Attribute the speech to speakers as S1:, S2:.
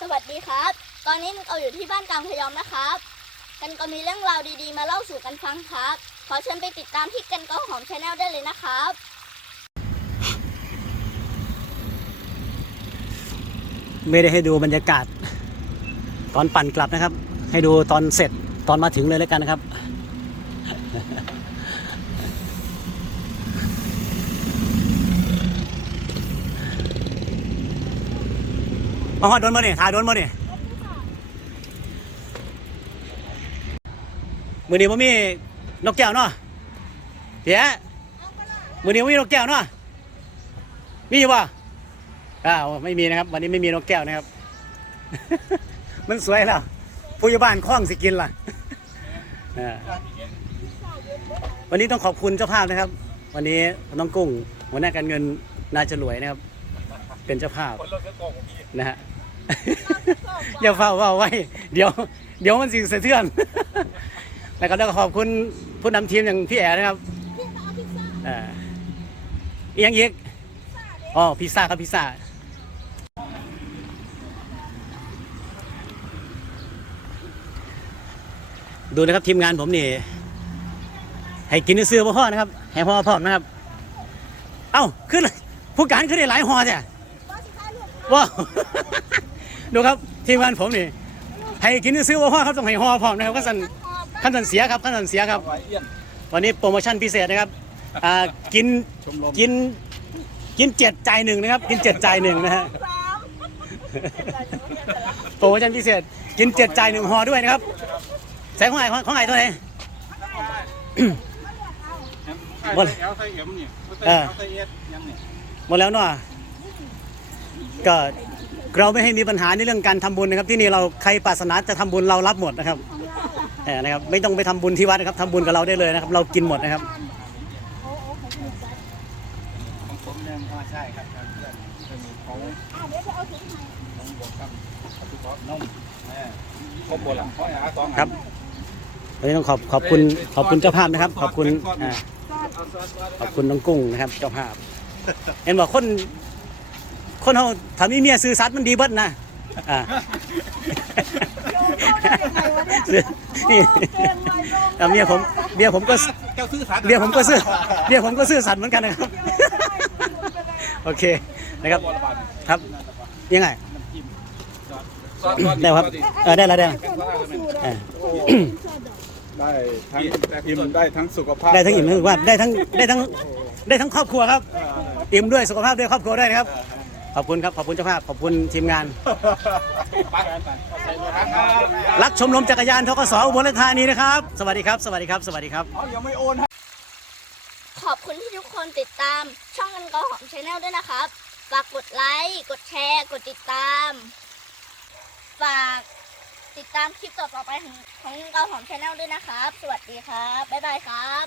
S1: สวัสดีครับ ตอนนี้เราอยู่ที่บ้านกลางพยอมนะครับ กันก็มีเรื่องราวดีๆ มาเล่าสู่กันฟังครับ ขอเชิญไปติดตามที่กันก็หอมชาแนลได้เลยนะครับ
S2: ไม่ได้ให้ดูบรรยากาศ ตอนปั่นกลับนะครับ ให้ดูตอนเสร็จตอนมาถึงเลยแล้วกันนะครับ มาฮอดโดนมาเนี่ยถ่ายโดนมาเนี่ยมือนี้ผมมีนกแก้วเนาะเดี๋ยวมือนี้ผมมีนกแก้วเนาะมีป่ะอ้าวไม่มีนะครับ วันนี้ไม่มีนกแก้วนะครับ มันสวยแล้วผู้ใหญ่บ้านคล้องสิกินล่ะอ่าวันนี้ต้องขอบคุณเจ้าภาพนะครับ วันนี้น้องกุ้งหัวหน้าการเงินนาจะรวยนะครับ เป็นเจ้าภาพนะฮะอย่าเฝ้าเฝ้าไว้ เดี๋ยว เดี๋ยวมันสิสะเทือน แล้วก็ต้องขอบคุณผู้นำทีมอย่างพี่แอ๋นะครับอ่าอีกอยังอีกอ๋อพิซซ่าครับพิซซ่าดูนะครับทีมงานผมนี่ ให้กินเสื้อพ่อนะครับให้พ่อพร้อมนะครับ เอ้าขึ้นเลยผู้การขึ้นได้หลายห่อจ้ะ ว้าว ดูครับทีมงานผมนี่ ให้กินซื้อพ่อครับต้องให้ห่อพร้อมนะครับขั้นสันขั้นสันเสียครับขั้นสันเสียครับ วันนี้โปรโมชั่นพิเศษนะครับอ่ากินกินกินเจ็ดใจายหนึ่งนะครับ กินเจ็ดใจายหนึ่งนะฮะโปรโมชั่นพิเศษ กินเจ็ดใจายหนึ่งห่อด้วยนะครับใส่ของไหนของไหนตัวไหน
S3: หมดแล้วใส่เอ็มนี่
S2: เออ
S3: ใส่เอสยังนี่
S2: หมดแล้วเนาะ ก็เราไม่ให้มีปัญหาในเรื่องการทำบุญนะครับ ที่นี่เราใครปรารถนาจะทำบุญเรารับหมดนะครับเออนะครับไม่ต้องไปทำบุญที่วัดนะครับทำบุญกับเราได้เลยนะครับ เรากินหมดนะครับ
S3: ของผมเนี่ยอ่าใช่ครับครับเพื่อนจะมีของของบวกกับกับที่เขานมแม่ครบบวกหลังข้อหาสองอัน
S2: ครับวันนี้ต้องขอบขอบคุณขอบคุณเจ้าภาพนะครับ ขอบคุณอ่า
S3: เอาซอสซอส
S2: ขอบคุณน้องกุ้งนะครับ เจ้าภาพเห็นบอกคน คนเขาทำให้เมียซื้อสัตว์มันดีเบิดนะอ่านี่อะเมียผมเมียผมก็
S3: เจ้าซื้อสัตว์
S2: เมียผมก็ซื้อเมียผมก็ซื้อสัตว์เหมือนกันนะครับ โอเคนะครับครับยังไง
S3: ซอสซอส
S2: ได้ครับเออได้แล้วได้แล้วเออ
S3: ได้ทั้งอิ่มได้ทั้งสุขภาพ
S2: ได้ทั้งอิ่มทั้งสุขภาพได้ทั้งได้ทั้งได้ทั้งครอบครัวครับอิ่มด้วยสุขภาพด้วยครอบครัวด้วยนะครับ ขอบคุณครับ ขอบคุณเจ้าภาพ ขอบคุณทีมงาน รักชมรมจักรยานทกศอุบลราชธานีนะครับ สวัสดีครับ สวัสดีครับ สวัสดีครับ
S3: อ๋อยังไม่โอนให้
S1: ขอบคุณที่ทุกคนติดตามช่องกันก็หอมชาแนลด้วยนะครับ ฝากกดไลค์ กดแชร์ กดติดตาม ฝากติดตามคลิปต่อๆไปของของกันก็หอมชาแนลด้วยนะครับ สวัสดีครับ บ๊ายบายครับ